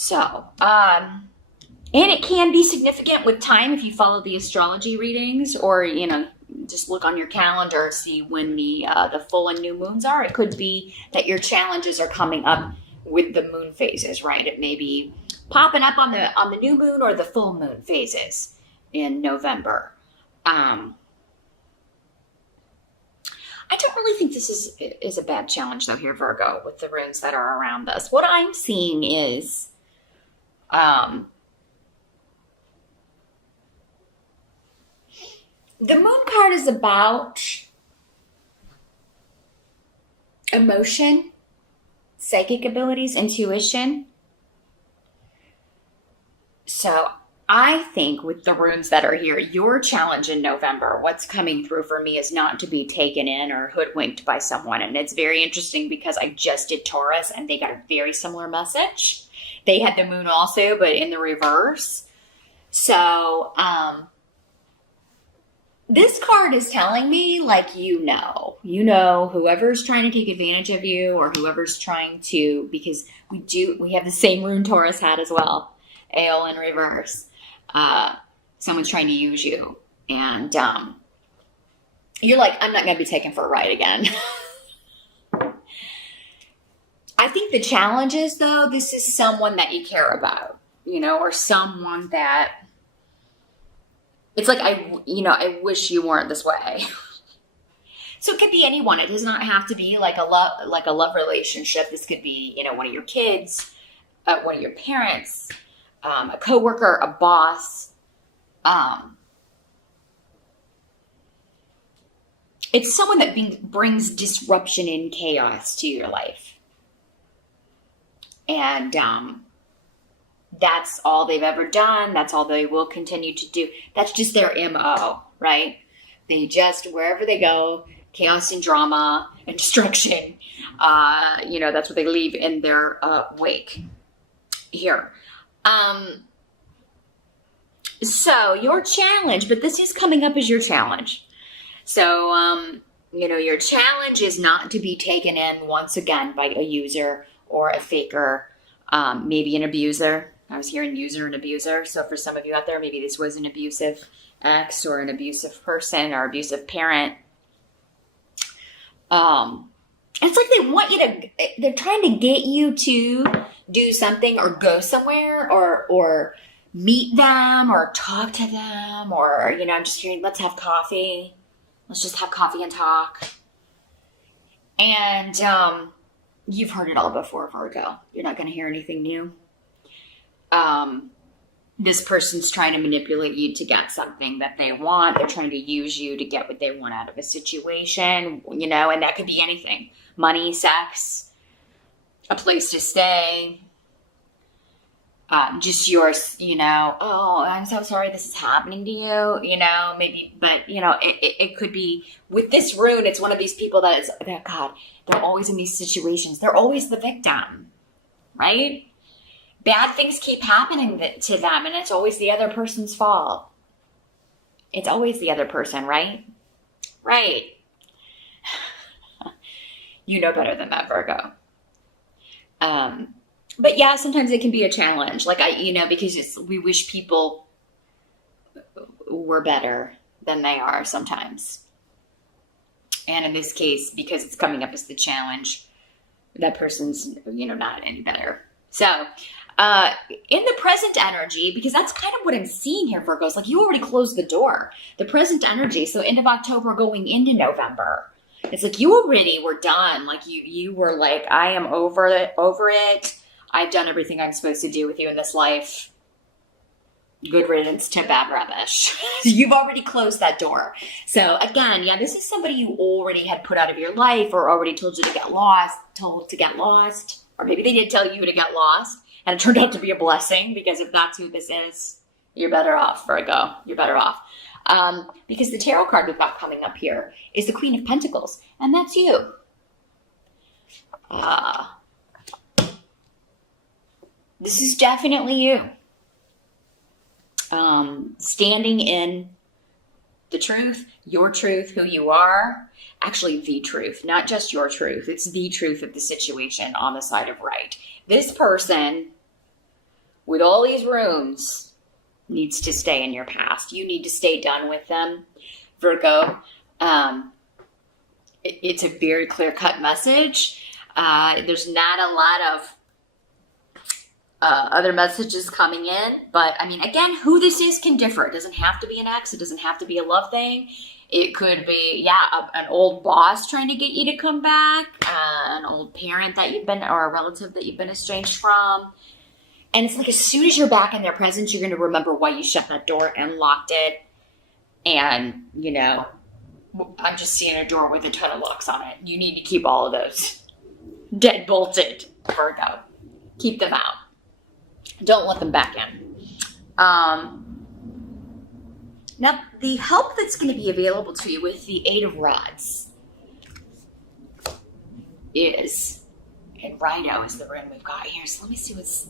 So, and it can be significant with time if you follow the astrology readings, or, just look on your calendar, see when the full and new moons are. It could be that your challenges are coming up with the moon phases, right? It may be popping up on the new moon or the full moon phases in November. I don't really think this is a bad challenge, though, here, Virgo, with the runes that are around us. What I'm seeing is the moon card is about emotion, psychic abilities, intuition. So I think with the runes that are here, your challenge in November, what's coming through for me is not to be taken in or hoodwinked by someone. And it's very interesting because I just did Taurus and they got a very similar message. They had the moon also, but in the reverse. So, this card is telling me, like, whoever's trying to take advantage of you, or whoever's trying to, because we have the same rune Taurus hat as well, Ale in reverse. Someone's trying to use you, and you're like, I'm not going to be taken for a ride again. I think the challenge is, though, this is someone that you care about, or someone that, it's like, I wish you weren't this way. So it could be anyone. It does not have to be like a love relationship. This could be, one of your kids, one of your parents, a coworker, a boss. It's someone that brings disruption and chaos to your life. And that's all they've ever done. That's all they will continue to do. That's just their MO, right? They just, wherever they go, chaos and drama and destruction, that's what they leave in their wake here. So your challenge, but this is coming up as your challenge. So, your challenge is not to be taken in once again by a user or a faker, maybe an abuser. I was hearing user and abuser. So for some of you out there, maybe this was an abusive ex or an abusive person or abusive parent. It's like they want you they're trying to get you to do something or go somewhere or meet them or talk to them or, I'm just hearing, let's have coffee. Let's just have coffee and talk. And you've heard it all before, Virgo. You're not going to hear anything new. This person's trying to manipulate you to get something that they want. They're trying to use you to get what they want out of a situation, and that could be anything. Money, sex, a place to stay, just yours, oh, I'm so sorry this is happening to you, maybe, but, it could be, with this rune, it's one of these people that God, they're always in these situations. They're always the victim, right? Bad things keep happening to them, and it's always the other person's fault. It's always the other person, right? Right. You know better than that, Virgo. But yeah, sometimes it can be a challenge. Like, because we wish people were better than they are sometimes. And in this case, because it's coming up as the challenge, that person's, not any better. So, in the present energy, because that's kind of what I'm seeing here, Virgo, it's like you already closed the door. The present energy, so end of October going into November, it's like you already were done. Like you were like, I am over it. I've done everything I'm supposed to do with you in this life. Good riddance to bad rubbish. You've already closed that door. So again, yeah, this is somebody you already had put out of your life or already told to get lost, or maybe they did tell you to get lost. And it turned out to be a blessing, because if that's who this is, you're better off, Virgo. You're better off. Because the tarot card we've got coming up here is the Queen of Pentacles, and that's you. This is definitely you. Standing in the truth, your truth, who you are. Actually, the truth, not just your truth. It's the truth of the situation on the side of right. This person with all these runes needs to stay in your past. You need to stay done with them, Virgo. It's a very clear-cut message. There's not a lot of other messages coming in, but I mean, again, who this is can differ. It doesn't have to be an ex. It doesn't have to be a love thing. It could be, an old boss trying to get you to come back, an old parent that you've been, or a relative that you've been estranged from. And it's like, as soon as you're back in their presence, you're going to remember why you shut that door and locked it. And, you know, I'm just seeing a door with a ton of locks on it. You need to keep all of those dead bolted, Virgo. Keep them out. Don't let them back in. Now, the help that's going to be available to you with the Eight of Rods is, and Rhino is the rune we've got here. So let me see what's,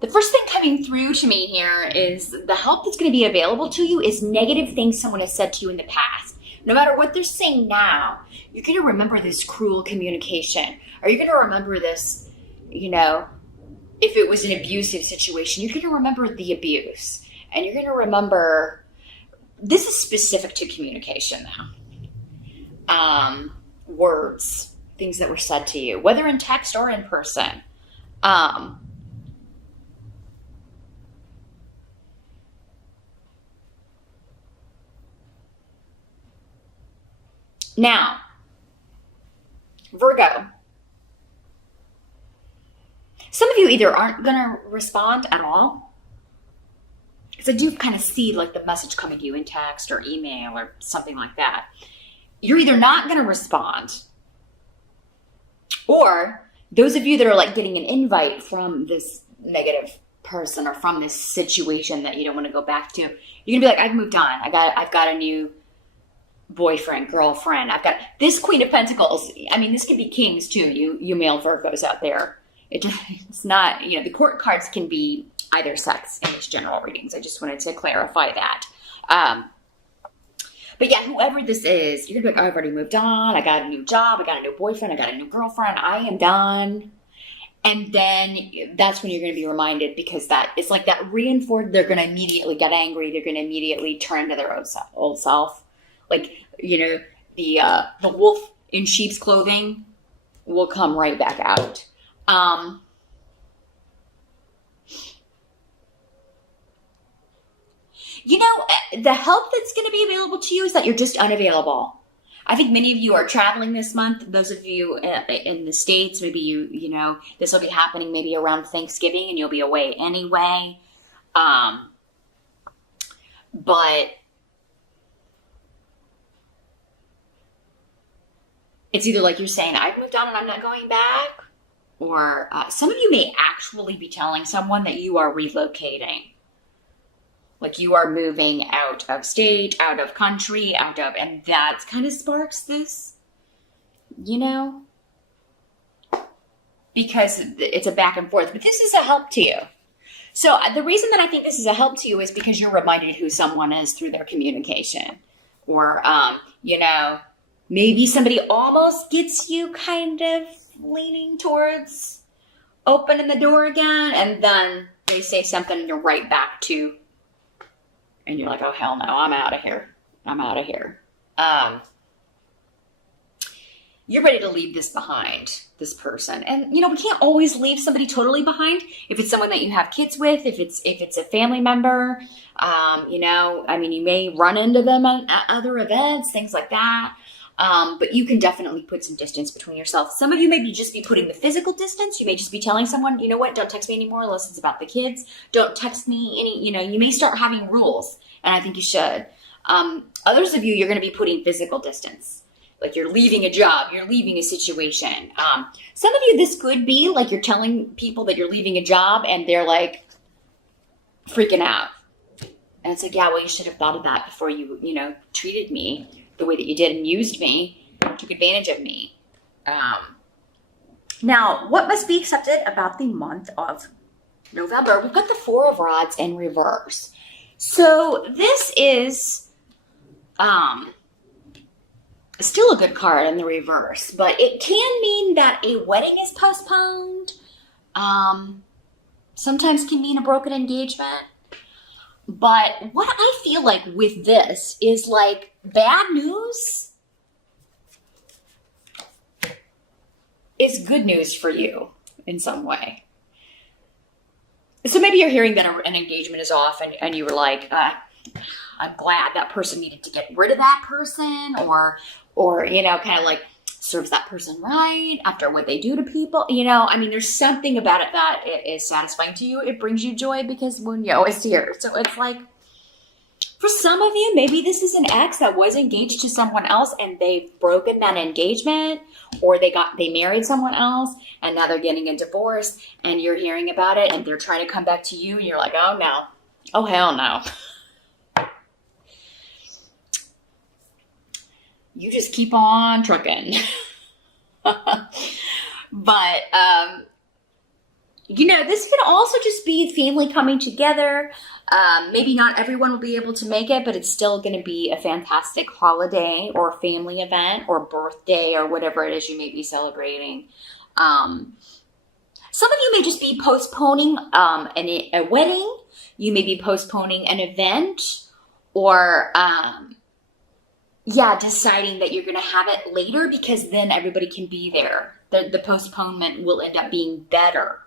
the first thing coming through to me here is the help that's going to be available to you is negative things someone has said to you in the past. No matter what they're saying now, you're going to remember this cruel communication. Or you're going to remember this, you know, if it was an abusive situation, you're going to remember the abuse. And you're going to remember, this is specific to communication now. Words, things that were said to you, whether in text or in person. Now, Virgo, some of you either aren't going to respond at all, because I do kind of see like the message coming to you in text or email or something like that. You're either not going to respond, or those of you that are like getting an invite from this negative person or from this situation that you don't want to go back to, you're going to be like, I've moved on. I've got a new boyfriend, girlfriend. I've got this Queen of Pentacles. I mean, this could be kings too. You male Virgos out there. It's not, you know, the court cards can be either sex in these general readings. I just wanted to clarify that. But yeah, whoever this is, you're gonna be like, oh, I've already moved on. I got a new job. I got a new boyfriend. I got a new girlfriend. I am done. And then that's when you're going to be reminded, because that it's like that reinforced, they're going to immediately get angry. They're going to immediately turn to their old self. Like, you know, the wolf in sheep's clothing will come right back out. You know, the help that's going to be available to you is that you're just unavailable. I think many of you are traveling this month. Those of you in the States, maybe you know, this will be happening maybe around Thanksgiving and you'll be away anyway. But it's either like you're saying, I've moved on and I'm not going back. Or some of you may actually be telling someone that you are relocating. Like you are moving out of state, out of country, and that kind of sparks this, you know, because it's a back and forth, but this is a help to you. So the reason that I think this is a help to you is because you're reminded who someone is through their communication, or, you know, maybe somebody almost gets you kind of leaning towards opening the door again, and then they say something and you're right back to, and you're like, oh, hell no, I'm out of here. I'm out of here. You're ready to leave this behind, this person. And, you know, we can't always leave somebody totally behind. If it's someone that you have kids with, if it's a family member, you know, I mean, you may run into them at other events, things like that. But you can definitely put some distance between yourself. Some of you may just be putting the physical distance. You may just be telling someone, you know what, don't text me anymore unless it's about the kids. Don't text me any, you know, you may start having rules, and I think you should. Others of you, you're going to be putting physical distance. Like you're leaving a job, you're leaving a situation. Some of you, this could be like you're telling people that you're leaving a job and they're like freaking out. And it's like, yeah, well, you should have thought of that before you, you know, treated me the way that you did and used me, took advantage of me. Now, what must be accepted about the month of November? We've got the Four of Rods in reverse. So this is still a good card in the reverse, but it can mean that a wedding is postponed. sometimes can mean a broken engagement. But what I feel like with this is like bad news is good news for you in some way. So maybe you're hearing that an engagement is off and you were like, I'm glad that person needed to get rid of that person, or kind of like serves that person right after what they do to people. I mean, there's something about it that is satisfying to you. It brings you joy because Munyo is here. So it's like, for some of you, maybe this is an ex that was engaged to someone else and they've broken that engagement, or they married someone else and now they're getting a divorce and you're hearing about it and they're trying to come back to you and you're like, oh no, oh hell no. You just keep on trucking. But, this could also just be family coming together. Maybe not everyone will be able to make it, but it's still going to be a fantastic holiday or family event or birthday or whatever it is you may be celebrating. Some of you may just be postponing a wedding. You may be postponing an event, or deciding that you're going to have it later because then everybody can be there. The postponement will end up being better.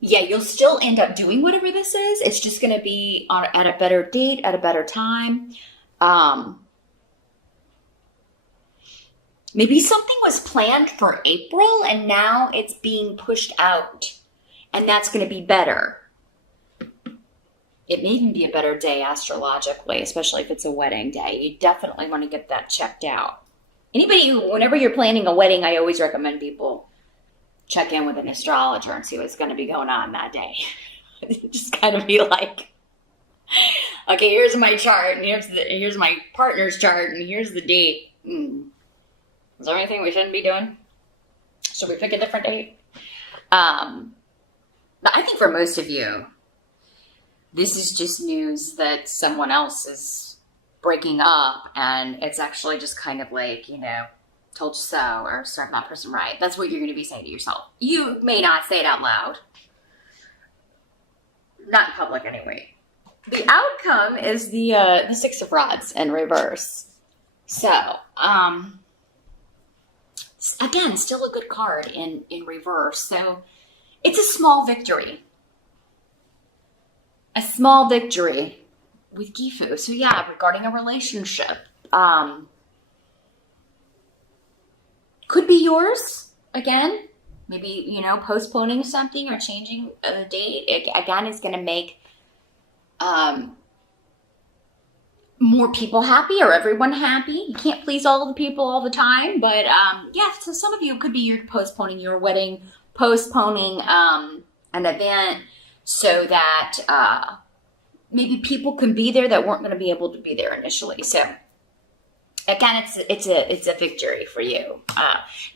You'll still end up doing whatever this is. It's just going to be at a better date, at a better time. Maybe something was planned for April and now it's being pushed out, and that's going to be better. It may even be a better day astrologically, especially if it's a wedding day. You definitely want to get that checked out. Whenever you're planning a wedding, I always recommend people check in with an astrologer and see what's going to be going on that day. Just kind of be like, okay, here's my chart, and here's my partner's chart, and here's the date. Is there anything we shouldn't be doing? Should we pick a different date? I think for most of you, this is just news that someone else is breaking up, and it's actually just kind of like, told you so, or serve that person right. That's what you're going to be saying to yourself. You may not say it out loud. Not in public anyway. The outcome is the Six of Rods in reverse. So, again, still a good card in reverse. So, it's a small victory. A small victory with Gifu. So regarding a relationship, could be yours again. Maybe, postponing something or changing a date. Again, is going to make more people happy, or everyone happy. You can't please all the people all the time, but so some of you, could be you're postponing your wedding, postponing an event, so that maybe people can be there that weren't going to be able to be there initially. So again, it's a victory for you.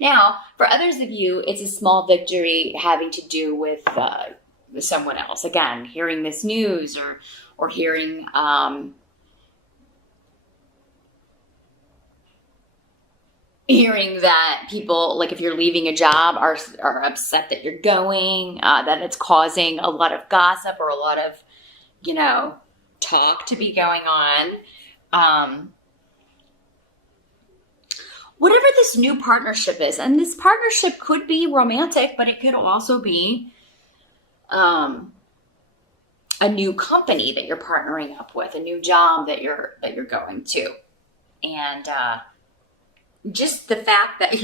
Now, for others of you, it's a small victory having to do with someone else. Again, hearing this news or hearing hearing that people, like if you're leaving a job, are upset that you're going, that it's causing a lot of gossip or a lot of, talk to be going on. Whatever this new partnership is, and this partnership could be romantic, but it could also be a new company that you're partnering up with, a new job that you're going to. And just the fact that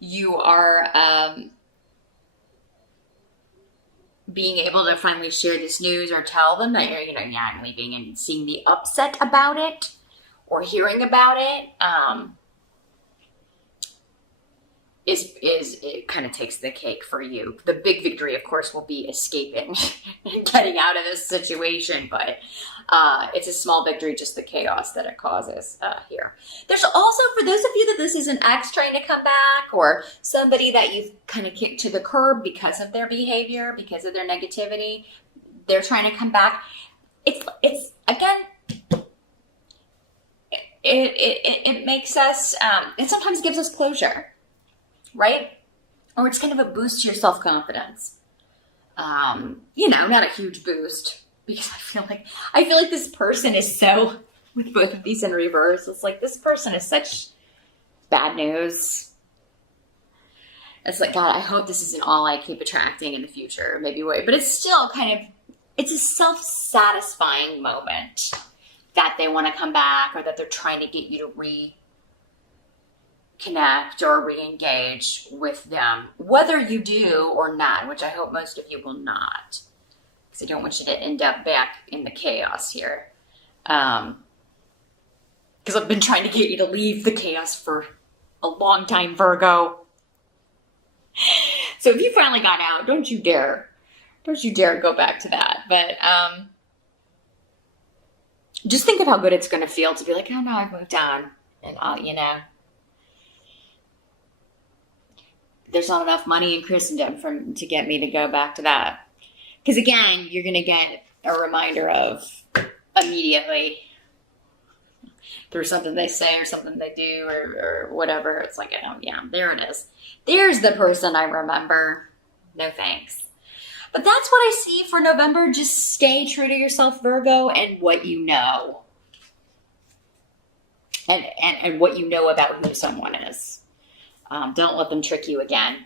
you are being able to finally share this news or tell them that you're leaving, and seeing the upset about it or hearing about it, it kind of takes the cake for you. The big victory, of course, will be escaping and getting out of this situation, but it's a small victory, just the chaos that it causes here. There's also, for those of you that this is an ex trying to come back, or somebody that you've kind of kicked to the curb because of their behavior, because of their negativity, they're trying to come back. It's again, it makes us, it sometimes gives us closure. right? Or it's kind of a boost to your self-confidence. Not a huge boost, because I feel like this person is so, with both of these in reverse, it's like this person is such bad news. It's like, God, I hope this isn't all I keep attracting in the future. Maybe wait, but it's still it's a self-satisfying moment that they want to come back, or that they're trying to get you to reconnect or re-engage with them, whether you do or not, which I hope most of you will not, because I don't want you to end up back in the chaos here. Because I've been trying to get you to leave the chaos for a long time, Virgo. So if you finally got out, don't you dare go back to that. But just think of how good it's going to feel to be like, oh no, I've moved on, and there's not enough money in Christendom to get me to go back to that. Because again, you're going to get a reminder of immediately through something they say or something they do or whatever. It's like, oh yeah, there it is. There's the person I remember. No thanks. But that's what I see for November. Just stay true to yourself, Virgo, and what you know. And what you know about who someone is. Don't let them trick you again.